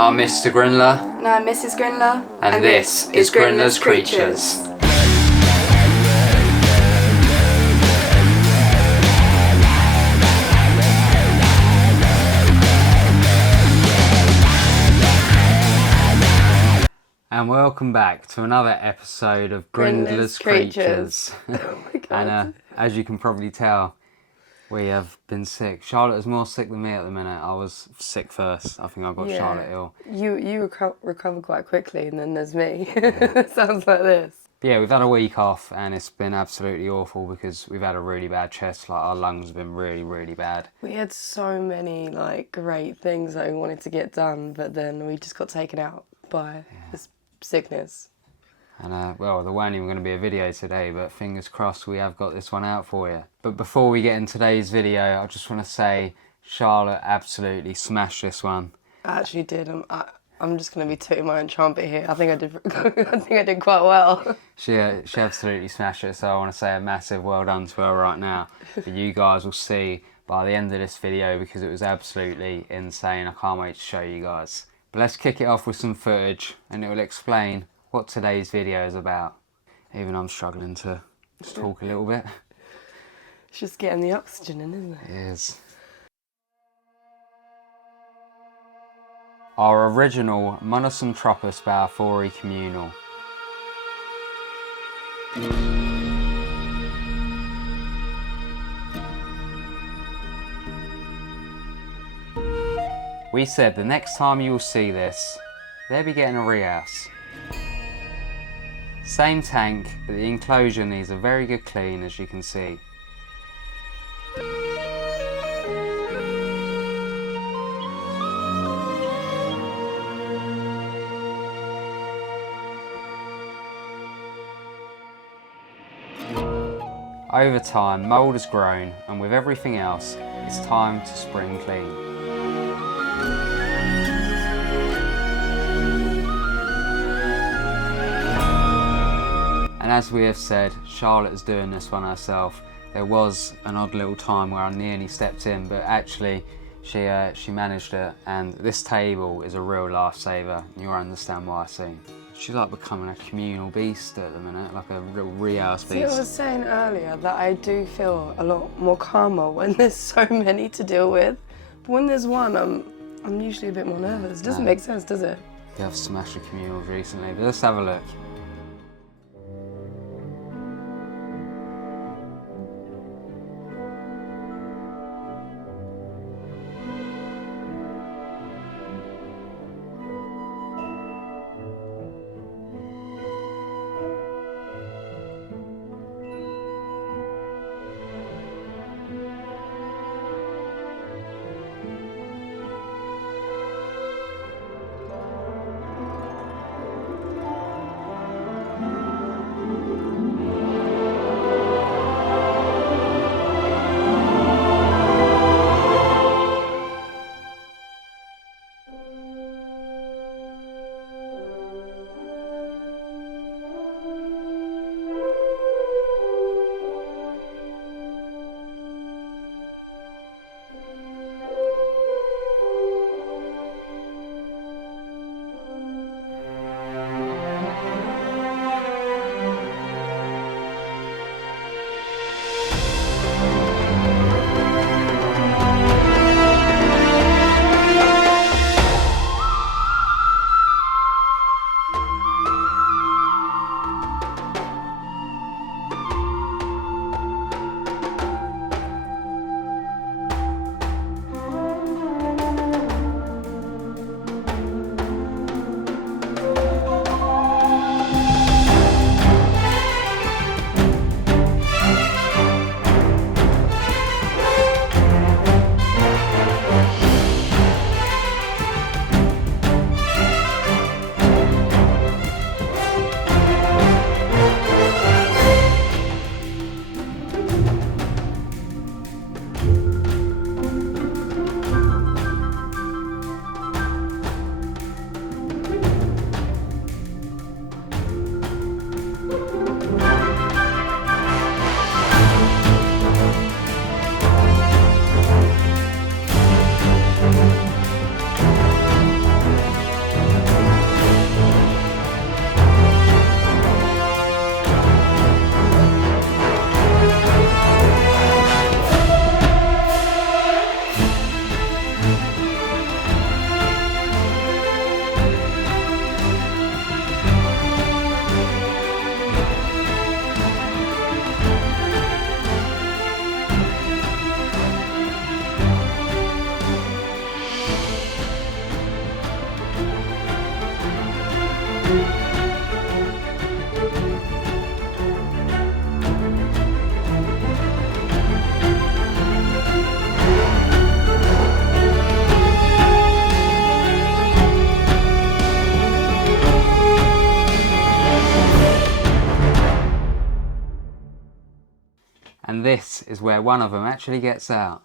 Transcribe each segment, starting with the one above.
I'm Mr. Grinler. And I'm Mrs. Grinler. And this is Grinler's Creatures. And welcome back to another episode of Grinler's Creatures. Oh my God. And as you can probably tell, we have been sick. Charlotte is more sick than me at the minute. I was sick first. I think I got Charlotte ill. You recovered quite quickly, and then there's me. It sounds like this. But yeah, we've had a week off, and it's been absolutely awful because we've had a really bad chest. Like, our lungs have been really, really bad. We had so many great things that we wanted to get done, but then we just got taken out by this sickness. And well, there weren't even going to be a video today, but fingers crossed we have got this one out for you. But before we get in today's video, I just want to say Charlotte absolutely smashed this one. I actually did. I'm just going to be tooting my own trumpet here. I think I did. I think I did quite well. She absolutely smashed it. So I want to say a massive well done to her right now. But you guys will see by the end of this video because it was absolutely insane. I can't wait to show you guys. But let's kick it off with some footage, and it will explain what today's video is about. Even I'm struggling to talk a little bit. It's just getting the oxygen in, isn't it? It is. Our original Monocentropus Balfouri Communal. We said the next time you will see this, they'll be getting a rehouse. Same tank, but the enclosure needs a very good clean, as you can see. Over time, mould has grown, and with everything else, it's time to spring clean. And as we have said, Charlotte is doing this one herself. There was an odd little time where I nearly stepped in, but actually she managed it. And this table is a real lifesaver. You'll understand why soon. She's like becoming a communal beast at the minute, like a real rehouse beast. See, I was saying earlier that I do feel a lot more calmer when there's so many to deal with. But when there's one, I'm usually a bit more nervous. It doesn't make sense, does it? Yeah, I've smashed the communals recently, but let's have a look. And this is where one of them actually gets out.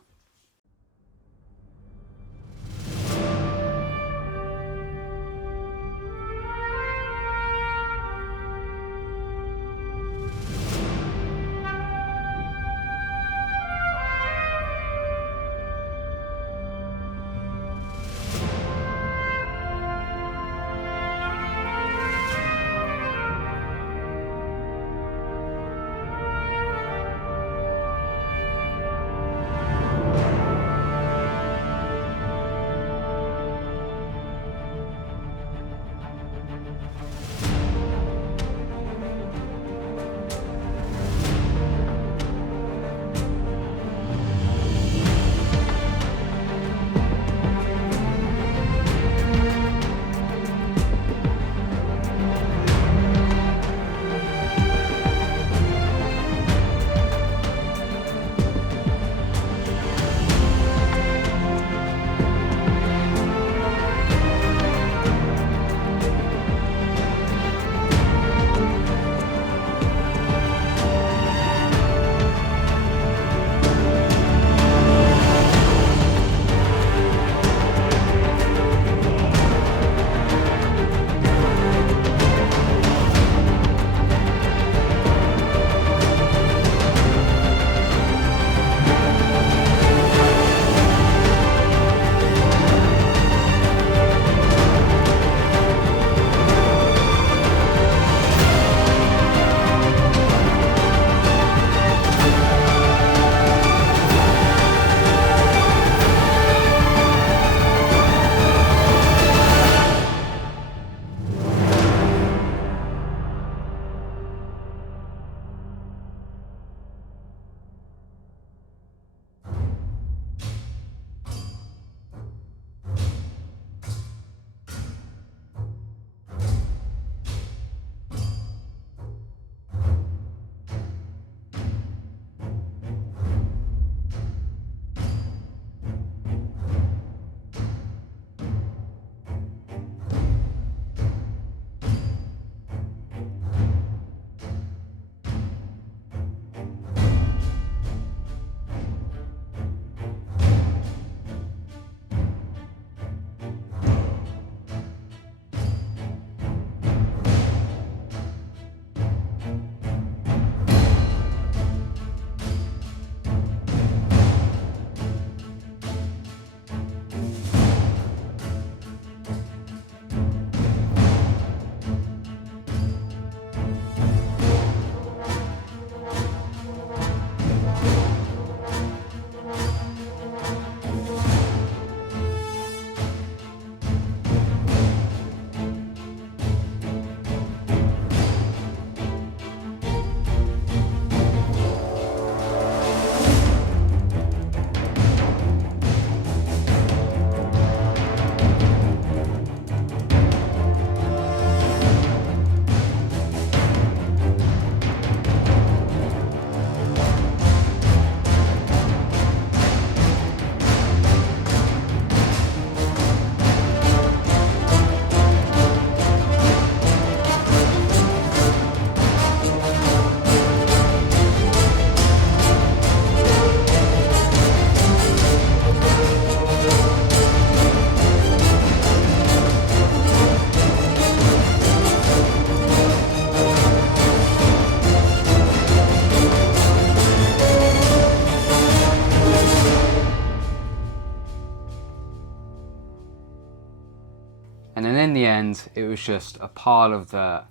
And then in the end, it was just a pile of dirt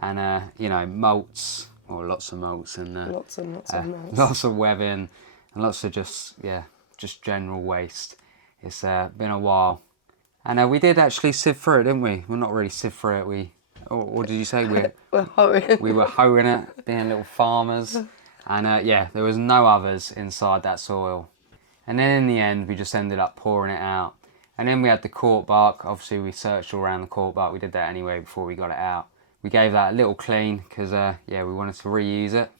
and, you know, molts, or lots of molts and Lots and lots of molts. lots of webbing and lots of just general waste. It's been a while. And we did actually sieve through it, didn't we? Well, not really sieve through it. What did you say? We were hoeing it, being little farmers. And yeah, there was no others inside that soil. And then in the end, we just ended up pouring it out. And then we had the cork bark. Obviously we searched all around the cork bark. We did that anyway before we got it out. We gave that a little clean because yeah, we wanted to reuse it.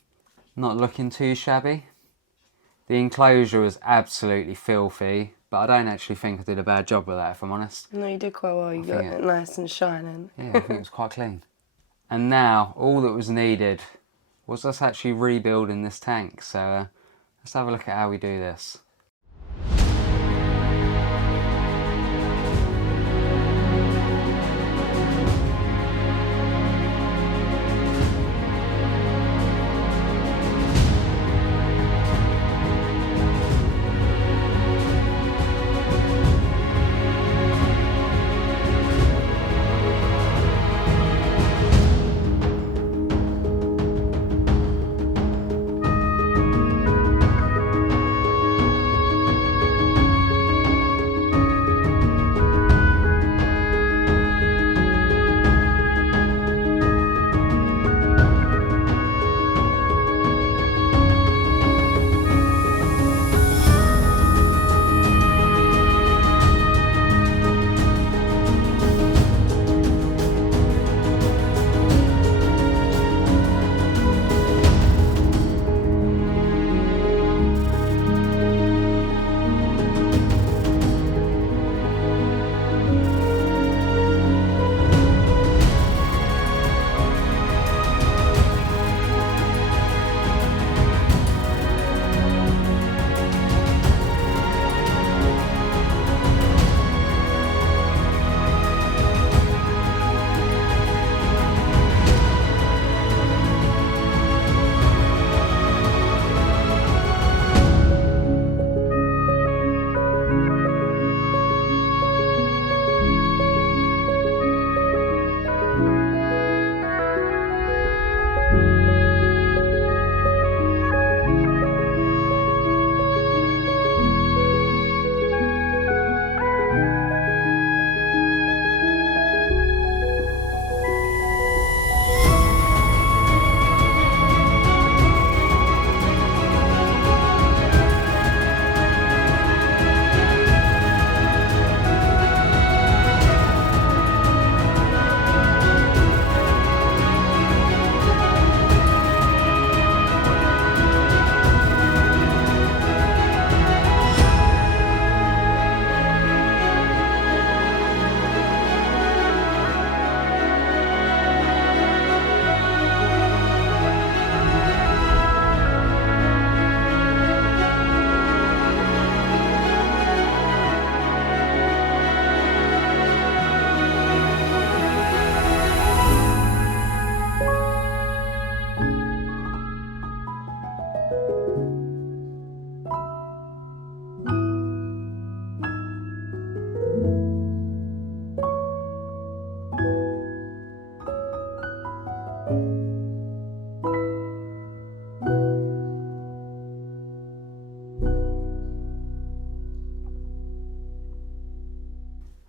Not looking too shabby. The enclosure was absolutely filthy, but I don't actually think I did a bad job with that, if I'm honest. No, you did quite well. You got it nice and shining. Yeah, I think it was quite clean. And now all that was needed was us actually rebuilding this tank. So let's have a look at how we do this.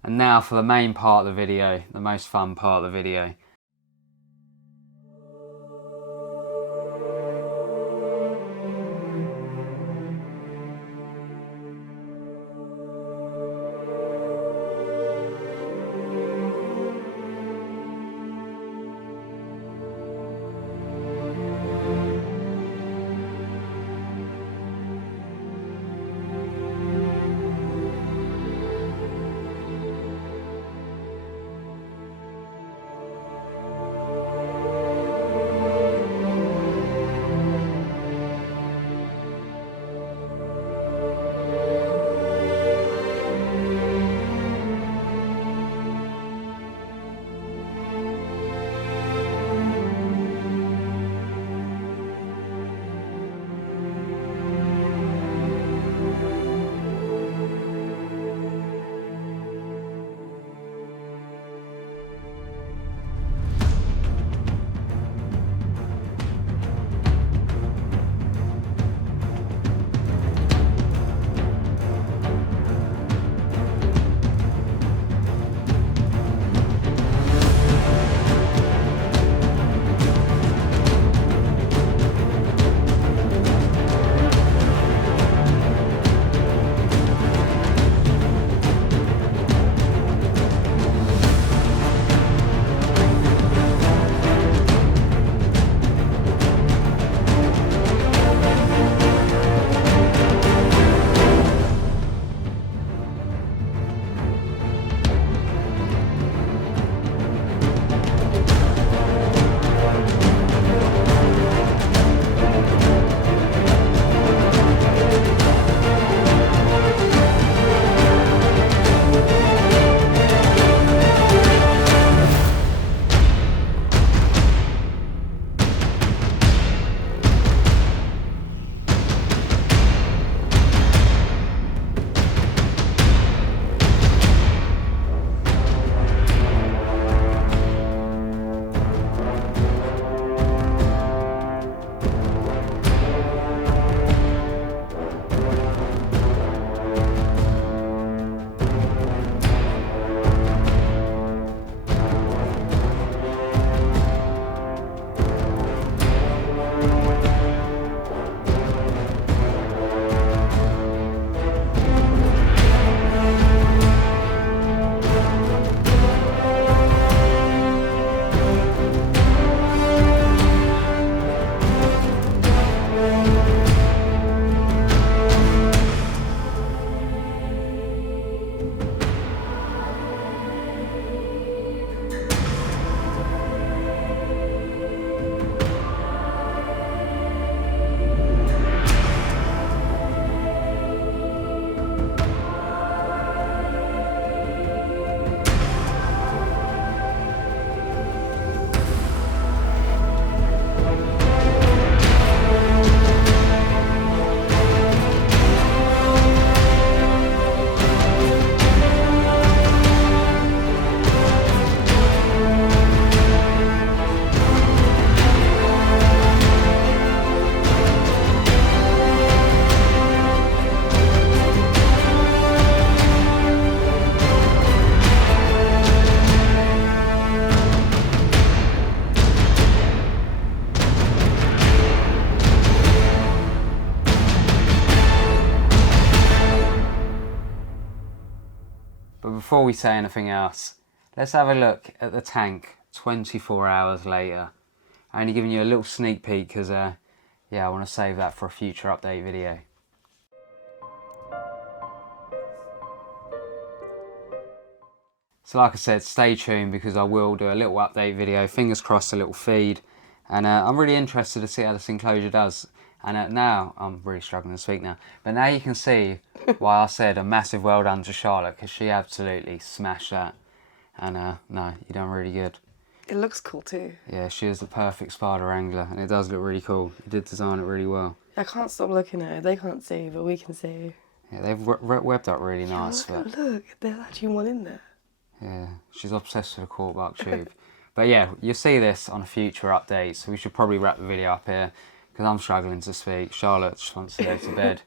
And now for the main part of the video, the most fun part of the video. before we say anything else, let's have a look at the tank 24 hours later. I'm only giving you a little sneak peek because, yeah, I want to save that for a future update video. So like I said, stay tuned because I will do a little update video, fingers crossed a little feed. And I'm really interested to see how this enclosure does. And now, I'm really struggling to speak now, but now you can see why I said a massive well done to Charlotte, because she absolutely smashed that. And no, you done really good. It looks cool too. Yeah, she is the perfect spider angler, and it does look really cool. You did design it really well. I can't stop looking at it. They can't see, but we can see. Yeah, they've webbed up really nice. Look, there's actually one in there. Yeah, she's obsessed with the corkbark tube. But yeah, you'll see this on a future update, so we should probably wrap the video up here, because I'm struggling to speak. Charlotte just wants to go to bed,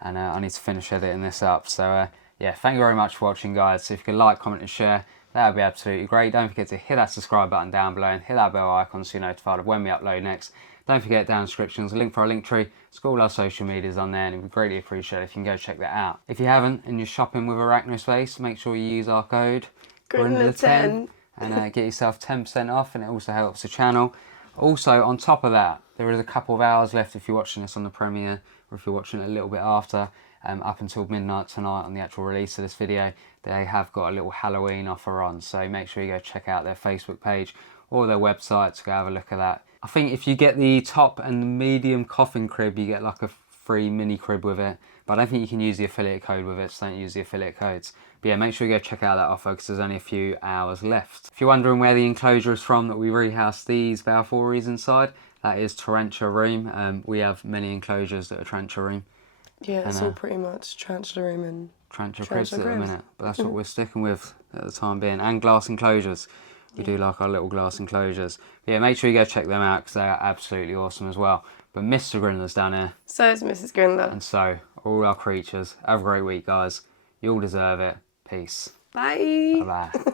and I need to finish editing this up. So yeah, thank you very much for watching, guys. So if you could like, comment and share, that would be absolutely great. Don't forget to hit that subscribe button down below and hit that bell icon so you're notified of when we upload next. Don't forget down in the description there's a link for our link tree. It's got all our social medias on there, and it would greatly appreciate it if you can go check that out. If you haven't and you're shopping with Arachnospace, make sure you use our code GRINDLER10 and get yourself 10% off, and it also helps the channel. Also, on top of that, there is a couple of hours left if you're watching this on the premiere, or if you're watching it a little bit after, up until midnight tonight on the actual release of this video. They have got a little Halloween offer on, so make sure you go check out their Facebook page or their website to go have a look at that. I think if you get the top and the medium coffin crib, you get like a free mini crib with it, but I don't think you can use the affiliate code with it, so don't use the affiliate codes. But yeah, make sure you go check out that offer because there's only a few hours left. If you're wondering where the enclosure is from that we rehoused these Balfouris inside, that is Tarantula room. We have many enclosures that are Tarantula room. Yeah, it's all pretty much Tarantula room and Tarantula cribs at the minute, but that's what we're sticking with at the time being. And glass enclosures. We do like our little glass enclosures. But yeah, make sure you go check them out because they are absolutely awesome as well. But Mr. Grindler's down here. So is Mrs. Grindler. And so, all our creatures. Have a great week, guys. You all deserve it. Peace. Bye. Bye-bye.